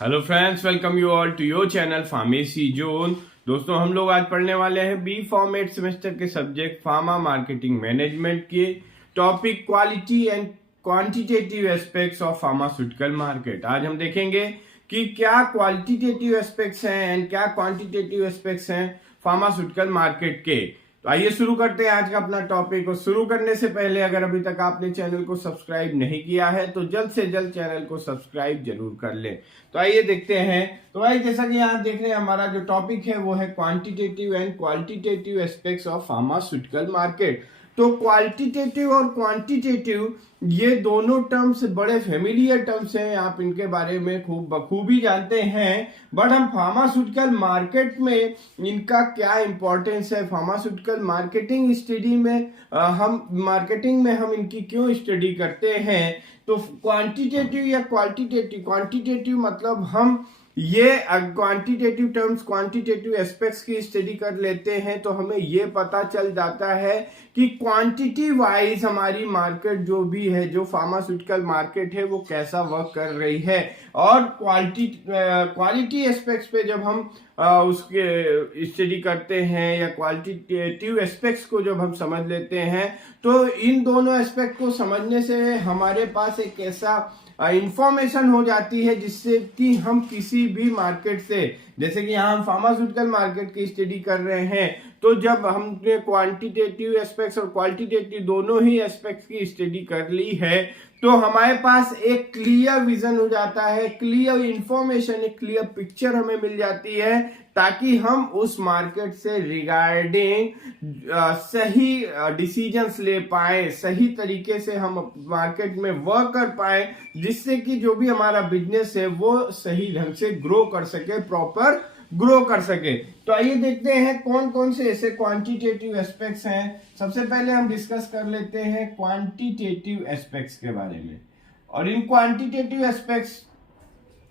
Hello friends, welcome you all to your channel Pharmacy Zone. दोस्तों, हम लोग आज पढ़ने वाले हैं बी फॉर्म 8 सेमेस्टर के सब्जेक्ट फार्मा मार्केटिंग मैनेजमेंट के topic quality and quantitative aspects of pharmaceutical market. आज हम देखेंगे कि क्या क्वालिटेटिव एस्पेक्ट्स हैं एंड क्या क्वांटिटेटिव एस्पेक्ट्स हैं फार्मास्यूटिकल मार्केट के। तो आइए शुरू करते हैं आज का अपना टॉपिक। और शुरू करने से पहले अगर अभी तक आपने चैनल को सब्सक्राइब नहीं किया है तो जल्द से जल्द चैनल को सब्सक्राइब जरूर कर लें। तो आइए देखते हैं। तो भाई, जैसा कि यहाँ देख रहे हैं, हमारा जो टॉपिक है वो है quantitative and qualitative aspects of pharmaceutical market. तो क्वालिटेटिव और क्वांटिटेटिव ये दोनों टर्म्स बड़े फेमिलियर टर्म्स हैं, आप इनके बारे में खूब बखूबी जानते हैं। बट हम फार्मास्यूटिकल मार्केट में इनका क्या इंपॉर्टेंस है, फार्मास्यूटिकल मार्केटिंग स्टडी में हम इनकी क्यों स्टडी करते हैं। तो क्वांटिटेटिव या क्वांटिटेटिव मतलब हम ये क्वांटिटेटिव टर्म्स, क्वांटिटेटिव एस्पेक्ट्स की स्टडी कर लेते हैं तो हमें ये पता चल जाता है कि क्वांटिटी वाइज हमारी मार्केट जो भी है, जो फार्मास्यूटिकल मार्केट है, वो कैसा वर्क कर रही है। और क्वालिटी एस्पेक्ट्स पे जब हम उसके स्टडी करते हैं या क्वालिटेटिव एस्पेक्ट्स को जब हम समझ लेते हैं तो इन दोनों एस्पेक्ट को समझने से हमारे पास एक ऐसा इंफॉर्मेशन हो जाती है जिससे कि हम किसी भी मार्केट से, जैसे कि यहाँ हम फार्मास्यूटिकल मार्केट की स्टडी कर रहे हैं, तो जब हमने क्वांटिटेटिव एस्पेक्ट्स और क्वालिटेटिव दोनों ही एस्पेक्ट्स की स्टडी कर ली है तो हमारे पास एक क्लियर विजन हो जाता है, क्लियर इंफॉर्मेशन, एक क्लियर पिक्चर हमें मिल जाती है ताकि हम उस मार्केट से रिगार्डिंग सही डिसीजंस ले पाए, सही तरीके से हम मार्केट में वर्क कर पाए, जिससे कि जो भी हमारा बिजनेस है वो सही ढंग से ग्रो कर सके, प्रॉपर ग्रो कर सके। तो आइए देखते हैं कौन कौन से ऐसे क्वांटिटेटिव एस्पेक्ट्स हैं। सबसे पहले हम डिस्कस कर लेते हैं क्वांटिटेटिव एस्पेक्ट्स के बारे में। और इन क्वांटिटेटिव एस्पेक्ट्स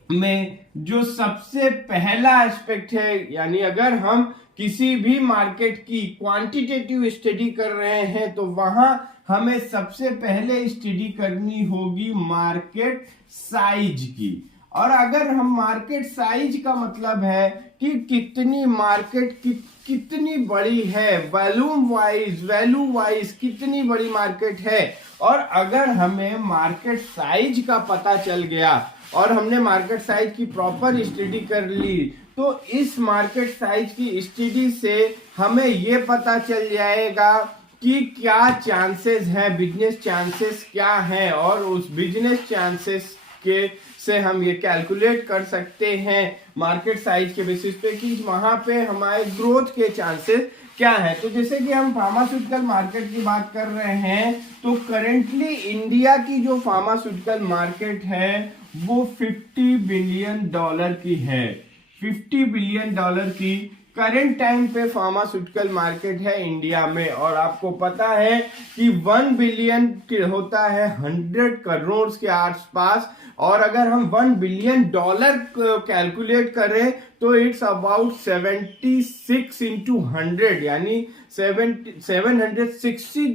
में जो सबसे पहला एस्पेक्ट है, यानी अगर हम किसी भी मार्केट की क्वांटिटेटिव स्टडी कर रहे हैं तो वहां हमें सबसे पहले स्टडी करनी होगी मार्केट साइज की। और अगर हम मार्केट साइज का मतलब है कि कितनी मार्केट कितनी बड़ी है, वैल्यू वाइज कितनी बड़ी मार्केट है। और अगर हमें मार्केट साइज का पता चल गया और हमने मार्केट साइज की प्रॉपर स्टडी कर ली तो इस मार्केट साइज की स्टडी से हमें ये पता चल जाएगा कि क्या चांसेस है, बिजनेस चांसेस क्या है, और उस बिजनेस चांसेस के से हम ये कैलकुलेट कर सकते हैं मार्केट साइज के बेसिस पे कि वहां पे हमारे ग्रोथ के चांसेस क्या है। तो जैसे कि हम फार्मास्यूटिकल मार्केट की बात कर रहे हैं तो करेंटली इंडिया की जो फार्मास्यूटिकल मार्केट है वो $50 बिलियन की है। $50 बिलियन की करंट टाइम पे फार्मास्यूटिकल मार्केट है इंडिया में। और आपको पता है कि 1 बिलियन होता है 100 करोड़ के आसपास। और अगर हम $1 बिलियन कैलकुलेट करें तो इट्स अबाउट 76 into 100 यानी 760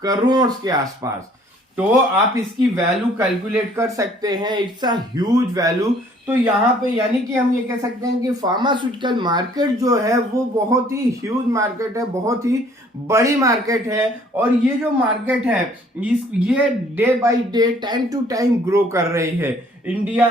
करोड़ के आसपास। तो आप इसकी वैल्यू कैलकुलेट कर सकते हैं, इट्स अ ह्यूज वैल्यू। तो यहाँ पे यानी कि हम ये कह सकते हैं कि फार्मास्यूटिकल मार्केट जो है वो बहुत ही ह्यूज मार्केट है, बहुत ही बड़ी मार्केट है। और ये जो मार्केट है ये day by day, time to time grow कर रही है। इंडिया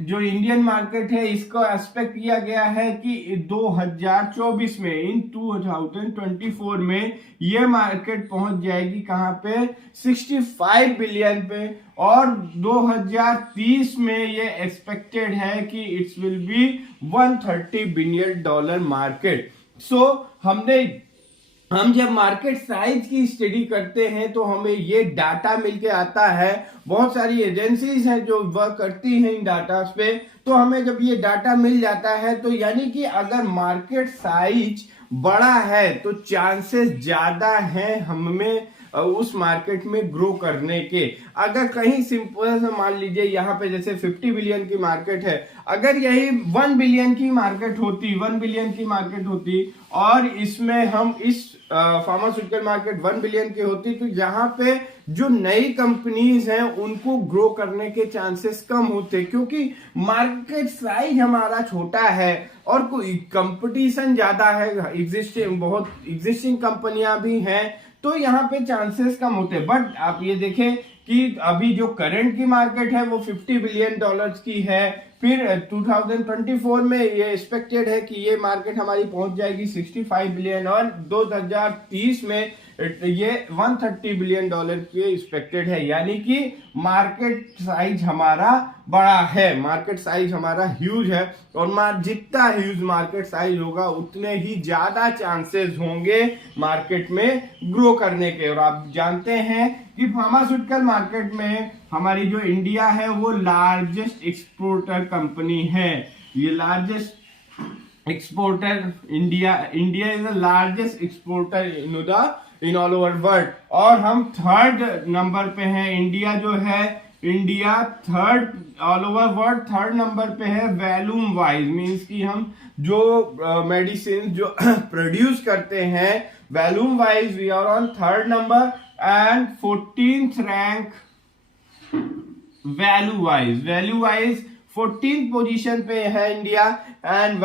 जो इंडियन मार्केट है इसको एक्सपेक्ट किया गया है कि 2024 में, इन 2024 में ये मार्केट पहुंच जाएगी कहां पे, 65 बिलियन पे। और 2030 में ये एक्सपेक्टेड है कि it's will be $130 billion market. So हम जब मार्केट साइज की स्टडी करते हैं तो हमें ये डाटा मिलके आता है। बहुत सारी एजेंसीज हैं जो वर्क करती हैं इन डाटा पे। तो हमें जब ये डाटा मिल जाता है तो यानी कि अगर मार्केट साइज बड़ा है तो चांसेस ज्यादा हैं हमें उस मार्केट में ग्रो करने के। अगर कहीं सिंपल से मान लीजिए यहाँ पे जैसे 50 बिलियन की मार्केट है, अगर यही 1 बिलियन की मार्केट होती, 1 बिलियन की मार्केट होती और इसमें हम इस फार्मास्यूटिकल मार्केट 1 बिलियन की होती, तो यहाँ पे जो नई कंपनीज हैं उनको ग्रो करने के चांसेस कम होते, क्योंकि मार्केट साइज हमारा छोटा है और कोई कंपटीशन ज्यादा है, एग्जिस्टिंग कंपनियां भी हैं, तो यहाँ पे चांसेस कम होते। बट आप ये देखें कि अभी जो करंट की मार्केट है वो 50 बिलियन डॉलर्स की है, फिर 2024 में ये एक्सपेक्टेड है कि ये मार्केट हमारी पहुंच जाएगी 65 बिलियन और 2030 में ये 130 बिलियन डॉलर की एक्सपेक्टेड है। यानी कि मार्केट साइज हमारा बड़ा है, मार्केट साइज हमारा ह्यूज है, और जितना ह्यूज मार्केट साइज होगा उतने ही ज्यादा चांसेस होंगे मार्केट में ग्रो करने के। और आप जानते हैं कि फार्मास्यूटिकल मार्केट में हमारी जो इंडिया है वो लार्जेस्ट एक्सपोर्टर कंपनी है। ये largest exporter India is the largest exporter in all over world, और हम 3rd नंबर पे हैं। India third all over world 3rd number पे है वैल्यूम वाइज, मींस कि हम जो मेडिसिन जो प्रोड्यूस करते हैं volume wise we are on 3rd number and 14th rank value wise 14th position पे है India, and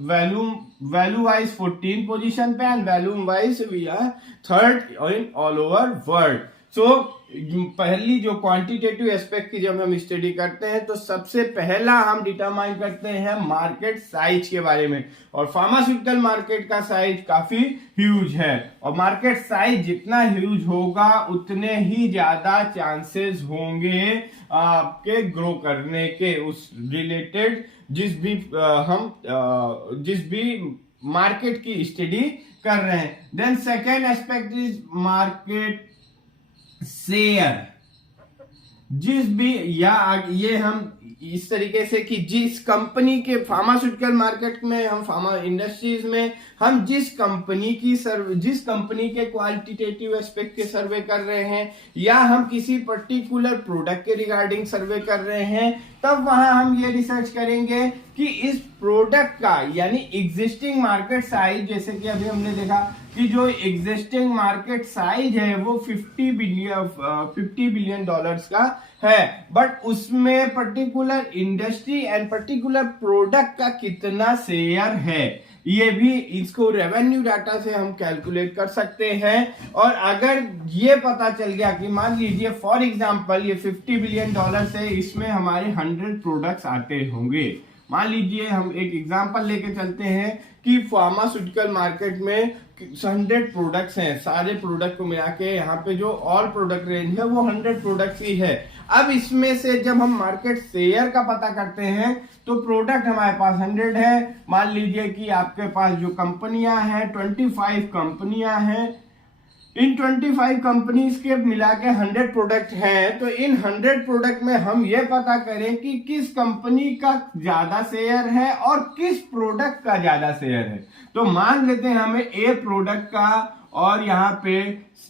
value wise 14th position पे, and volume wise we are 3rd in all over world. So पहली जो quantitative aspect की जब हम study करते हैं तो सबसे पहला हम डिटरमाइन करते हैं मार्केट साइज के बारे में, और फार्मास्यूटिकल मार्केट का साइज काफी ह्यूज है, और मार्केट साइज जितना ह्यूज होगा उतने ही ज्यादा चांसेस होंगे आपके ग्रो करने के, उस रिलेटेड जिस भी मार्केट की स्टडी कर रहे हैं। Then second aspect is market share, जिस भी ये हम इस तरीके से कि जिस कंपनी के फार्मास्यूटिकल मार्केट में हम फार्मा इंडस्ट्रीज में हम जिस कंपनी के क्वालिटेटिव एस्पेक्ट के सर्वे कर रहे हैं, या हम किसी पर्टिकुलर प्रोडक्ट के रिगार्डिंग सर्वे कर रहे हैं, तब वहां हम ये रिसर्च करेंगे कि इस प्रोडक्ट का यानी एग्जिस्टिंग मार्केट साइज, जैसे कि अभी हमने देखा कि जो एग्जिस्टिंग मार्केट साइज है वो 50 बिलियन डॉलर्स का है, बट उसमें particular industry and particular product का कितना शेयर है, ये भी इसको रेवेन्यू डाटा से हम कैलकुलेट कर सकते हैं। और अगर ये पता चल गया कि मान लीजिए फॉर एग्जांपल ये 50 बिलियन डॉलर है, इसमें हमारे 100 प्रोडक्ट्स आते होंगे, मान लीजिए हम एक एग्जांपल लेके चलते हैं कि फार्मास्यूटिकल मार्केट में 100 प्रोडक्ट्स हैं, सारे प्रोडक्ट को मिला के यहाँ पे जो ऑल प्रोडक्ट रेंज है वो 100 प्रोडक्ट्स ही है। अब इसमें से जब हम मार्केट शेयर का पता करते हैं तो प्रोडक्ट हमारे पास 100 है, मान लीजिए कि आपके पास जो कंपनियां हैं 25 कंपनियां हैं, इन 25 कंपनीज के मिला के 100 प्रोडक्ट हैं, तो इन 100 प्रोडक्ट में हम ये पता करें कि किस कंपनी का ज्यादा शेयर है और किस प्रोडक्ट का ज्यादा शेयर है। तो मान लेते हैं हमें ए प्रोडक्ट का और यहाँ पे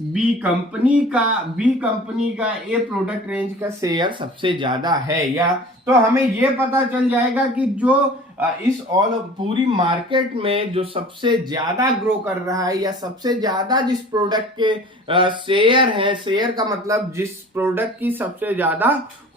बी कंपनी का ए प्रोडक्ट रेंज का शेयर सबसे ज्यादा है, या तो हमें ये पता चल जाएगा कि जो इस पूरी मार्केट में जो सबसे ज्यादा ग्रो कर रहा है या सबसे ज्यादा जिस प्रोडक्ट के शेयर है, शेयर का मतलब जिस प्रोडक्ट की सबसे ज्यादा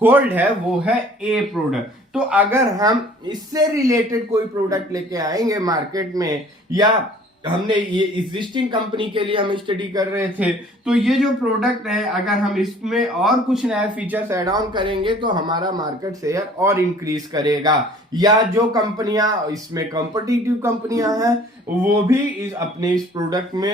होल्ड है वो है ए प्रोडक्ट। तो अगर हम इससे रिलेटेड कोई प्रोडक्ट लेके आएंगे मार्केट में, या हमने ये एग्जिस्टिंग कंपनी के लिए हम स्टडी कर रहे थे, तो ये जो प्रोडक्ट है अगर हम इसमें और कुछ नए फीचर्स ऐड ऑन करेंगे तो हमारा मार्केट शेयर और इंक्रीज करेगा, या जो कंपनियां इसमें कॉम्पिटिटिव कंपनियां हैं वो भी अपने इस प्रोडक्ट में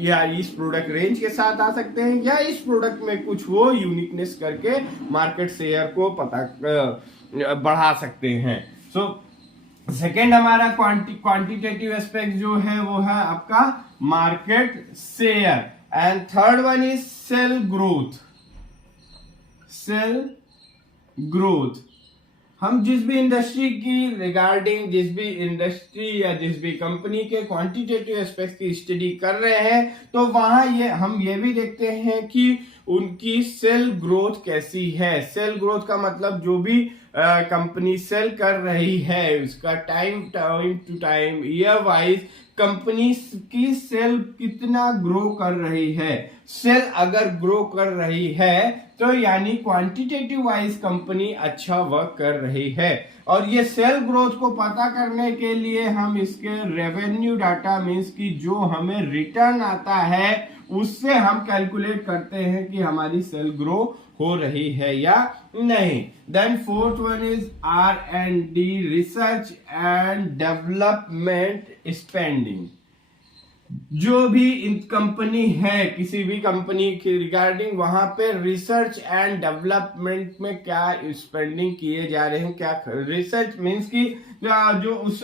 या इस प्रोडक्ट रेंज के साथ आ सकते हैं, या इस प्रोडक्ट में कुछ वो यूनिकनेस करके मार्केट शेयर को बढ़ा सकते हैं। सो सेकेंड हमारा क्वांटिटेटिव एस्पेक्ट जो है वो है आपका market share, and third one is sale growth. हम जिस भी इंडस्ट्री की रिगार्डिंग, जिस भी इंडस्ट्री या जिस भी कंपनी के क्वांटिटेटिव एस्पेक्ट की स्टडी कर रहे हैं, तो वहां हम ये भी देखते हैं कि उनकी सेल ग्रोथ कैसी है। सेल ग्रोथ का मतलब जो भी कंपनी सेल कर रही है उसका time to time, year wise company की सेल कितना ग्रो कर रही है। सेल अगर ग्रो कर रही है तो यानी क्वांटिटेटिव वाइज कंपनी अच्छा वर्क कर रही है। और ये सेल ग्रोथ को पता करने के लिए हम इसके रेवेन्यू डाटा मींस की जो हमें रिटर्न आता है उससे हम कैलकुलेट करते हैं कि हमारी सेल ग्रो हो रही है या नहीं। Then fourth one is R&D, research and development spending. जो भी इन कंपनी है, किसी भी कंपनी के रिगार्डिंग वहां पे रिसर्च एंड डेवलपमेंट में क्या स्पेंडिंग किए जा रहे हैं। क्या रिसर्च मीन्स की जो उस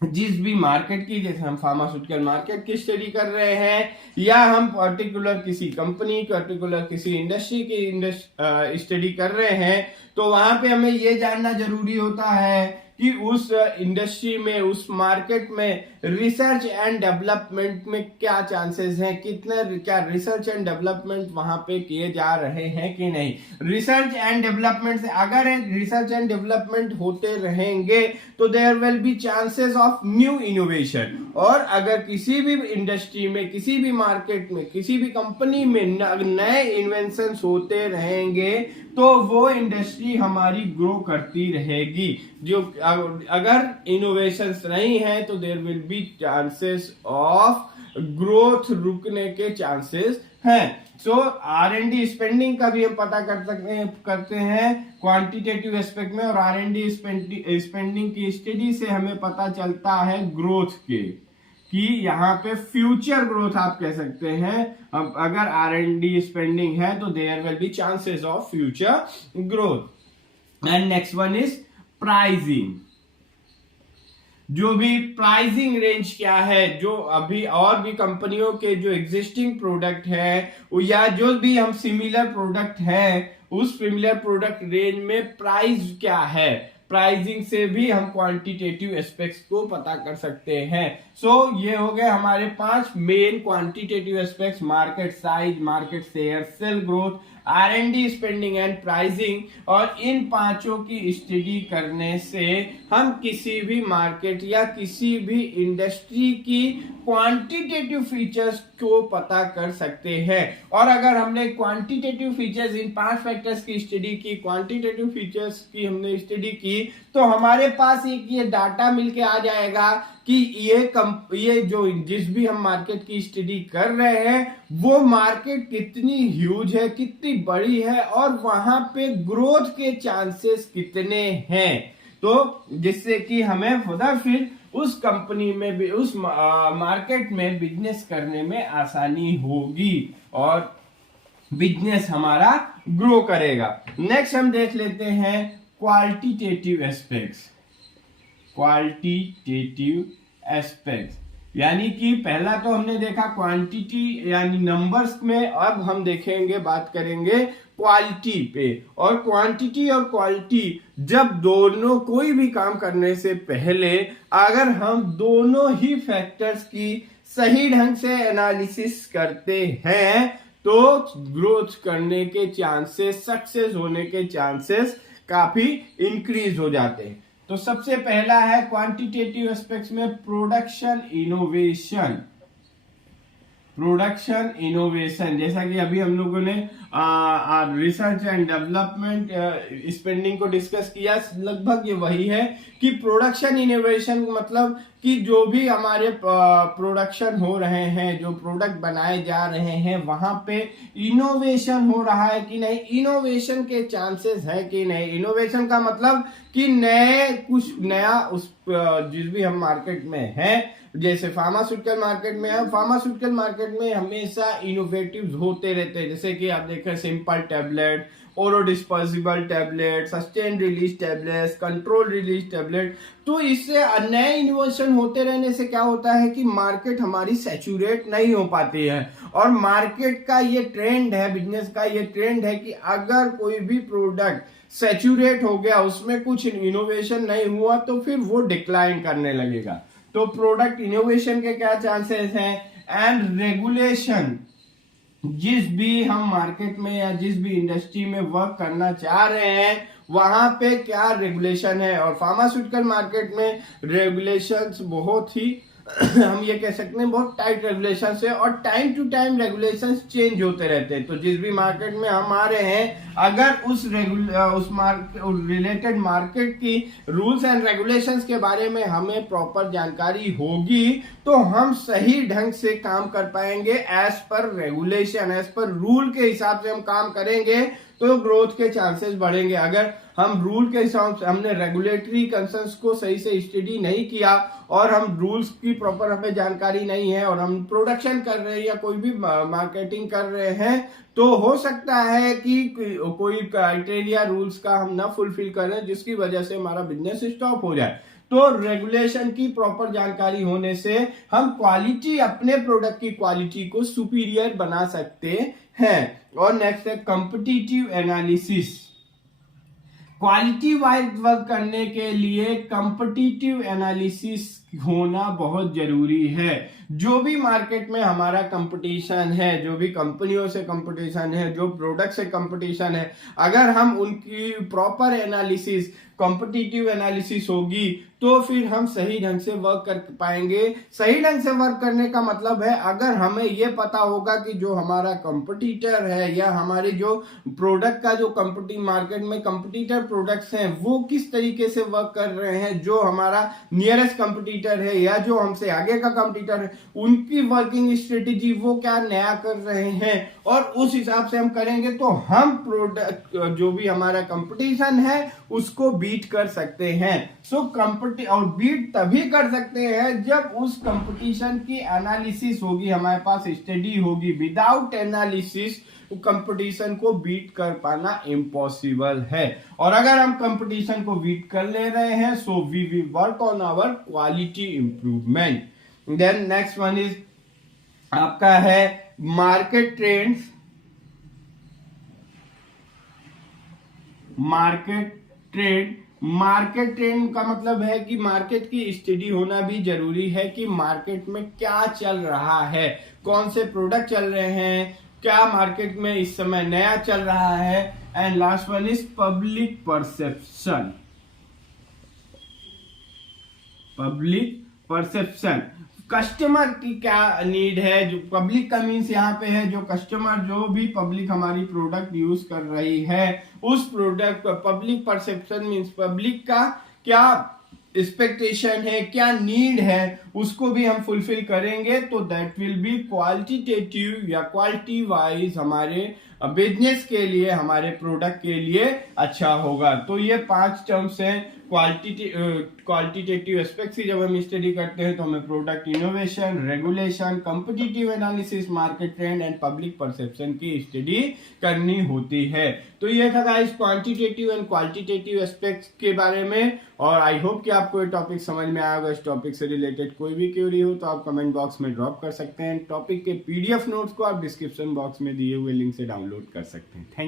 जिस भी मार्केट की, जैसे हम फार्मास्यूटिकल मार्केट की स्टडी कर रहे हैं या हम पर्टिकुलर किसी कंपनी, पर्टिकुलर किसी इंडस्ट्री की स्टडी कर रहे हैं, तो वहां पे हमें ये जानना जरूरी होता है कि उस इंडस्ट्री में, उस मार्केट में रिसर्च एंड डेवलपमेंट में क्या चांसेस हैं, कितने क्या रिसर्च एंड डेवलपमेंट वहां पे किए जा रहे हैं कि नहीं। रिसर्च एंड डेवलपमेंट से अगर रिसर्च एंड डेवलपमेंट होते रहेंगे तो there will be chances of new innovation. और अगर किसी भी इंडस्ट्री में, किसी भी मार्केट में, किसी भी कंपनी में नए इन्वेंशन होते रहेंगे तो वो इंडस्ट्री हमारी ग्रो करती रहेगी। जो अगर इनोवेशंस नहीं है तो there will be chances of growth रुकने के चांसेस हैं। सो R&D स्पेंडिंग का भी हम पता करते हैं क्वांटिटेटिव एस्पेक्ट में, और R&D स्पेंडिंग की स्टडी से हमें पता चलता है ग्रोथ के, कि यहाँ पे फ्यूचर ग्रोथ आप कह सकते हैं। अब अगर R&D स्पेंडिंग है तो there will be chances of future growth. And next one is pricing. जो भी प्राइसिंग रेंज क्या है, जो अभी और भी कंपनियों के जो एग्जिस्टिंग प्रोडक्ट है या जो भी हम सिमिलर प्रोडक्ट है उस सिमिलर प्रोडक्ट रेंज में प्राइस क्या है, प्राइसिंग से भी हम क्वांटिटेटिव एस्पेक्ट्स को पता कर सकते हैं। सो ये हो गए हमारे 5 main quantitative aspects: market size, market share, sale growth, R&D spending and pricing. और इन पांचों की स्टडी करने से हम किसी भी मार्केट या किसी भी इंडस्ट्री की क्वांटिटेटिव फीचर्स को पता कर सकते हैं। और अगर हमने क्वांटिटेटिव फीचर्स, इन 5 फैक्टर्स की स्टडी की, क्वांटिटेटिव फीचर्स की हमने स्टडी की, तो हमारे पास एक ये डाटा मिलके आ जाएगा कि ये जो जिस भी हम मार्केट की स्टडी कर रहे हैं वो मार्केट कितनी ह्यूज है, कितनी बड़ी है और वहां पे ग्रोथ के चांसेस कितने हैं। तो जिससे कि हमें फिर उस कंपनी में भी, उस मार्केट में बिजनेस करने में आसानी होगी और बिजनेस हमारा ग्रो करेगा। नेक्स्ट हम देख लेते हैं क्वालिटेटिव एस्पेक्ट्स। क्वालिटेटिव एस्पेक्ट्स यानी कि पहला तो हमने देखा क्वांटिटी यानी नंबर्स में, अब हम देखेंगे, बात करेंगे क्वालिटी पे। और क्वांटिटी और क्वालिटी जब दोनों कोई भी काम करने से पहले अगर हम दोनों ही फैक्टर्स की सही ढंग से एनालिसिस करते हैं तो ग्रोथ करने के चांसेस, सक्सेस होने के चांसेस काफी इंक्रीज हो जाते हैं। तो सबसे पहला है क्वांटिटेटिव एस्पेक्ट्स में प्रोडक्शन इनोवेशन। प्रोडक्शन इनोवेशन, जैसा कि अभी हम लोगों ने रिसर्च एंड डेवलपमेंट स्पेंडिंग को डिस्कस किया, लगभग ये वही है कि प्रोडक्शन इनोवेशन मतलब कि जो भी हमारे प्रोडक्शन हो रहे हैं, जो प्रोडक्ट बनाए जा रहे हैं, वहां पे इनोवेशन हो रहा है कि नहीं, इनोवेशन के चांसेस है कि नहीं। इनोवेशन का मतलब कि कुछ नया उस जिस भी हम मार्केट में है, जैसे फार्मास्यूटिकल मार्केट में है, फार्मास्यूटिकल मार्केट में हमेशा इनोवेटिव होते रहते हैं। जैसे कि आप देखें सिंपल टैबलेट, ओरो disposable tablet, sustain release tablet, control release tablet. तो इससे नए इनोवेशन होते रहने से क्या होता है कि मार्केट हमारी सैचुरेट नहीं हो पाती है। और मार्केट का ये ट्रेंड है, बिजनेस का ये ट्रेंड है कि अगर कोई भी प्रोडक्ट सैचुरेट हो गया, उसमें कुछ इनोवेशन नहीं हुआ, तो फिर वो डिक्लाइन करने लगेगा। तो प्रोडक्ट इनोवेशन के क्या चांसेस हैं? एंड रेगुलेशन, जिस भी हम मार्केट में या जिस भी इंडस्ट्री में वर्क करना चाह रहे हैं वहां पे क्या रेगुलेशन है। और फार्मास्यूटिकल मार्केट में रेगुलेशंस बहुत ही हम ये कह सकते हैं बहुत टाइट रेगुलेशंस है, और time to time regulations change होते रहते हैं। तो जिस भी मार्केट में हम आ रहे हैं, अगर उस रिलेटेड मार्केट की रूल्स एंड रेगुलेशंस के बारे में हमें प्रॉपर जानकारी होगी तो हम सही ढंग से काम कर पाएंगे। As per regulation, as per rule के हिसाब से हम काम करेंगे तो ग्रोथ के चांसेस बढ़ेंगे। अगर हम रूल के हिसाब से, हमने रेगुलेटरी कंसर्न्स को सही से स्टडी नहीं किया और हम रूल्स की प्रॉपर हमें जानकारी नहीं है और हम प्रोडक्शन कर रहे हैं या कोई भी मार्केटिंग कर रहे हैं, तो हो सकता है कि कोई क्राइटेरिया रूल्स का हम ना फुलफिल करें, जिसकी वजह से हमारा बिजनेस स्टॉप हो जाए। तो रेगुलेशन की प्रॉपर जानकारी होने से हम क्वालिटी, अपने प्रोडक्ट की क्वालिटी को सुपीरियर बना सकते हैं। और नेक्स्ट है competitive analysis. Quality wise work करने के लिए कॉम्पिटिटिव एनालिसिस होना बहुत जरूरी है। जो भी मार्केट में हमारा कंपटीशन है, जो भी कंपनियों से कंपटीशन है, जो प्रोडक्ट से कंपटीशन है, अगर हम उनकी प्रॉपर एनालिसिस, कॉम्पिटिटिव एनालिसिस होगी तो फिर हम सही ढंग से वर्क कर पाएंगे। सही ढंग से वर्क करने का मतलब है, अगर हमें ये पता होगा कि जो हमारा कंपटीटर है या हमारे जो प्रोडक्ट का जो मार्केट में कंपटीटर प्रोडक्ट्स हैं वो किस तरीके से वर्क कर रहे हैं, जो हमारा नियरेस्ट कंपटीटर है या जो हमसे आगे का कंपटीटर है उनकी वर्किंग स्ट्रेटेजी वो क्या नया कर रहे हैं, और उस हिसाब से हम करेंगे तो हम प्रोडक्ट, जो भी हमारा कंपटीशन है उसको बीट कर सकते हैं। और बीट तभी कर सकते हैं जब उस कंपटीशन की एनालिसिस होगी, हमारे पास स्टडी होगी। विदाउट एनालिसिस कंपटीशन को बीट कर पाना इम्पॉसिबल है। और अगर हम कंपटीशन को बीट कर ले रहे हैं, so we will work on our quality improvement. Then next one is आपका है मार्केट ट्रेंड्स। मार्केट ट्रेंड का मतलब है कि मार्केट की स्टडी होना भी जरूरी है कि मार्केट में क्या चल रहा है, कौन से प्रोडक्ट चल रहे हैं, क्या मार्केट में इस समय नया चल रहा है। And last one is public perception. Customer की क्या नीड है, जो पब्लिक का मीन्स यहाँ पे है जो कस्टमर, जो भी पब्लिक हमारी प्रोडक्ट यूज कर रही है उस प्रोडक्ट पर पब्लिक परसेप्शन मीन्स पब्लिक का क्या एक्सपेक्टेशन है, क्या नीड है, उसको भी हम फुलफिल करेंगे तो दैट विल बी क्वालिटेटिव या क्वालिटी वाइज हमारे बिजनेस के लिए, हमारे प्रोडक्ट के लिए अच्छा होगा। तो ये 5 टर्म्स हैं क्वालिटेटिव एस्पेक्ट की जब हम स्टडी करते हैं तो हमें product innovation, regulation, competitive analysis, market trend and public perception की स्टडी करनी होती है। तो ये था guys quantitative and qualitative aspects के बारे में, और आई होप कि आपको ये टॉपिक समझ में आएगा। इस टॉपिक से रिलेटेड कोई भी क्वेरी हो तो आप कमेंट बॉक्स में ड्रॉप कर सकते हैं। टॉपिक के PDF नोट्स को आप डिस्क्रिप्शन बॉक्स में दिए हुए लिंक से डाउनलोड कर सकते हैं। Thank you.